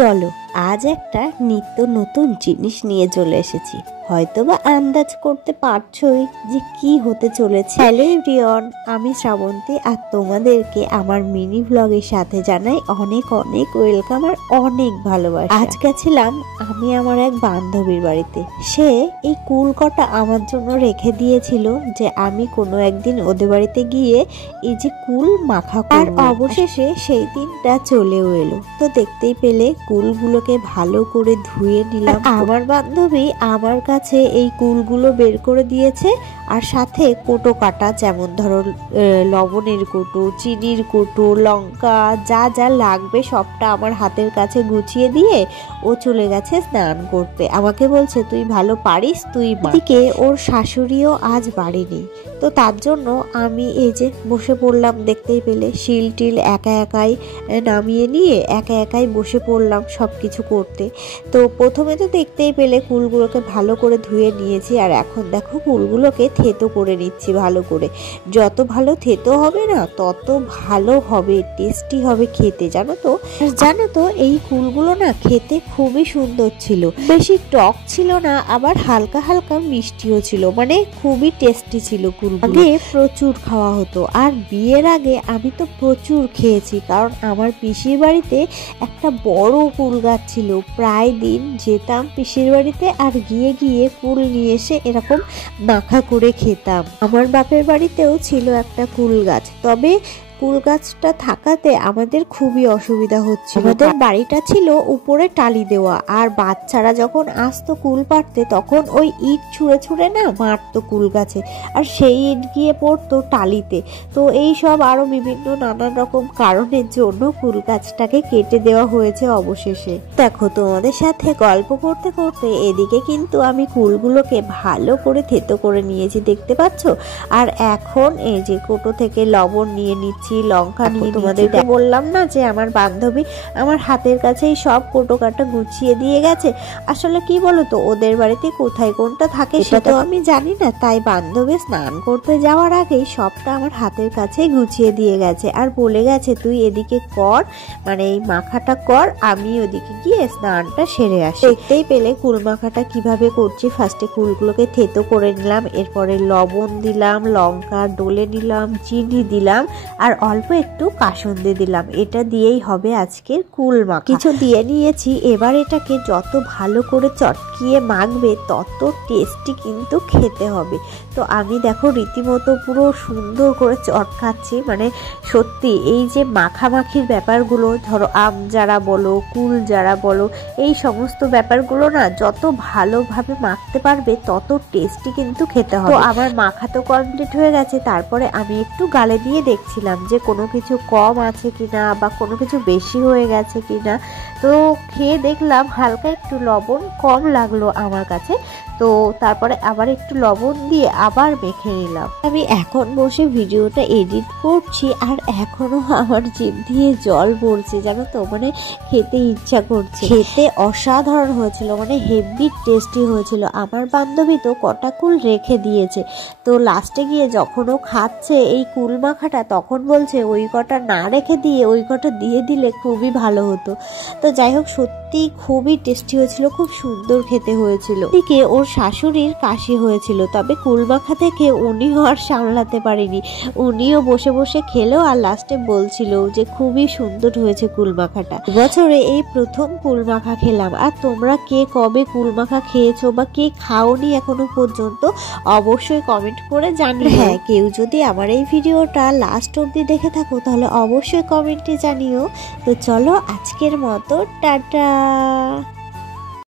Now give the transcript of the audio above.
চলো আজ একটা নিত্য নতুন জিনিস নিয়ে চলে এসেছি। হয়তোবা আন্দাজ করতে পারছোই যে কি হতে চলেছে। হ্যালো এভরিওয়ান, আমি শ্রাবন্তী আর তোমাদেরকে আমার মিনি ব্লগের সাথে জানাই অনেক অনেক ওয়েলকাম আর অনেক ভালোবাসা। আজ গেছিলাম আমি আমার এক বান্ধবীর বাড়িতে। সে এই কুল কটা আমার জন্য রেখে দিয়েছিল যে আমি কোনো একদিন ওদের বাড়িতে গিয়ে এই যে কুল মাখা করব। আর অবশেষে সেই দিনটা চলেও এলো। তো দেখতেই পেলে কুলগুলোকে ভালো করে ধুয়ে নিলাম। আমার বান্ধবী আমার কাছে এই কুলগুলো বের করে দিয়েছে আর সাথে কোটো কাটা, যেমন ধরো লবণের কোটো, চিনির কোটো, লঙ্কা, যা যা লাগবে সবটা আমার হাতের কাছে গুছিয়ে দিয়ে ও চলে গেছে স্নান করতে। আমাকে বলছে তুই ভালো পারিস, তুই মা। এদিকে ওর শাশুড়িও আজ বাড়ি নেই, তো তার জন্য আমি এই যে বসে পড়লাম। দেখতেই পেলে শিল টিল একা একাই নামিয়ে নিয়ে একা একাই বসে পড়লাম সব কিছু করতে। তো প্রথমে তো দেখতেই পেলে কুলগুলোকে ভালো করে ধুয়ে নিয়েছি আর এখন দেখো কুলগুলোকে থেতো করে নিচ্ছি ভালো করে। যত ভালো থেতো হবে না তত ভালো হবে, টেস্টি হবে খেতে। জানো তো এই কুলগুলো না খেতে খুবই সুন্দর ছিল, বেশি টক ছিল না, আবার হালকা হালকা মিষ্টিও ছিল, মানে খুবই টেস্টি ছিল। আগে প্রচুর খাওয়া হতো আর বিয়ের আগে আমি তো প্রচুর খেয়েছি, কারণ আমার পিসির বাড়িতে একটা বড় কুল গাছ ছিল। প্রায় দিন যেতাম পিসির বাড়িতে আর গিয়ে গিয়ে কুল নিয়ে এসে এরকম মাখা করে খেতাম। আমার বাপের বাড়িতেও ছিল একটা কুল গাছ, তবে কুল গাছটা থাকাতে আমাদের খুবই অসুবিধা হচ্ছিল। আমাদের বাড়িটা ছিল উপরে টালি দেওয়া, আর বাচ্চারা যখন আসতো কুল পাড়তে তখন ওই ইট ছুঁড়ে ছুঁড়ে না মারতো কুল গাছে, আর সেই ইট গিয়ে পড়তো টালিতে। তো এই সব আরো বিভিন্ন নানান রকম কারণের জন্য কুল গাছটাকে কেটে দেওয়া হয়েছে অবশেষে। দেখো তোমাদের সাথে গল্প করতে করতে এদিকে কিন্তু আমি কুলগুলোকে ভালো করে থেতো করে নিয়েছি, দেখতে পাচ্ছ। আর এখন এই যে কোটো থেকে লবণ নিয়ে নিচ্ছি, লঙ্কা নিয়ে। তোমাদেরকে বললাম না যে আমার বান্ধবী আমার হাতের কাছেই সব কোটো কাটা গুছিয়ে দিয়ে গেছে। আসলে কি বলতো, ওদের বাড়িতে কোথায় কোনটা থাকে সেটা আমি জানি না, তাই বান্ধবী স্নান করতে যাওয়ার আগেই সবটা আমার হাতের কাছেই গুছিয়ে দিয়ে গেছে আর বলে গেছে তুই এদিকে কর, মানে এই মাখাটা কর, আমি ওদিকে গিয়ে স্নানটা সেরে আসি। দেখতেই পেলে কুল মাখাটা কিভাবে করছি। ফার্স্টে কুলগুলোকে থেতো করে নিলাম, এরপরে লবণ দিলাম, লঙ্কা ডলে নিলাম, চিনি দিলাম আর অল্প একটু কাসুন্দি দিলাম। এটা দিয়েই হবে আজকের কুল মাখা। কিছু দিয়ে নিয়েছি, এবার এটাকে যত ভালো করে চটকিয়ে মাখবে তত টেস্টি কিন্তু খেতে হবে। তো আমি দেখো রীতিমতো পুরো সুন্দর করে চটকাচ্ছি, মানে সত্যি এই যে মাখামাখির ব্যাপারগুলো, ধরো আম যারা বলো, কুল যারা বলো, এই সমস্ত ব্যাপারগুলো না যত ভালোভাবে মাখতে পারবে তত টেস্টি কিন্তু খেতে হবে। তো আমার মাখা তো কমপ্লিট হয়ে গেছে, তারপরে আমি একটু গালে দিয়ে দেখছিলাম যে কোনো কিছু কম আছে কিনা বা কোনো কিছু বেশি হয়ে গেছে কিনা। তো খেয়ে দেখলাম হালকা একটু লবণ কম লাগলো আমার কাছে, তো তারপরে আবার একটু লবণ দিয়ে আবার মেখে নিলাম। আমি এখন বসে ভিডিওটা এডিট করছি আর এখনো আমার জিভ দিয়ে জল পড়ছে, জানো তো, মানে খেতে ইচ্ছা করছে। খেতে অসাধারণ হয়েছিল, মানে হেভি টেস্টি হয়েছিল। আমার বান্ধবী তো কটা কুল রেখে দিয়েছে, তো লাস্টে গিয়ে যখন ও খাচ্ছে এই কুল মাখাটা তখন বলছে ওই কটা না রেখে দিয়ে ওই কটা দিয়ে দিলে খুবই ভালো হতো। তো যাই হোক, সত্যি খুবই টেস্টি হয়েছিল, খুব সুন্দর খেতে হয়েছিল। এদিকে ওর শাশুড়ির কাশি হয়েছিল, তবে কুল মাখা থেকে উনিও আর সামলাতে পারেনি, উনিও বসে বসে খেলো আর লাস্টে বলছিল যে খুবই সুন্দর হয়েছে কুল মাখাটা। বছরে এই প্রথম কুল মাখা খেলাম। আর তোমরা কে কবে কুল মাখা খেয়েছো বা কে খাওনি এখনো পর্যন্ত অবশ্যই কমেন্ট করে জানিও। হ্যাঁ, কেউ যদি আমার এই ভিডিওটা লাস্ট অবধি দেখে থাকো তাহলে অবশ্যই কমেন্টে জানিও। তো চলো আজকের মতো টাটা।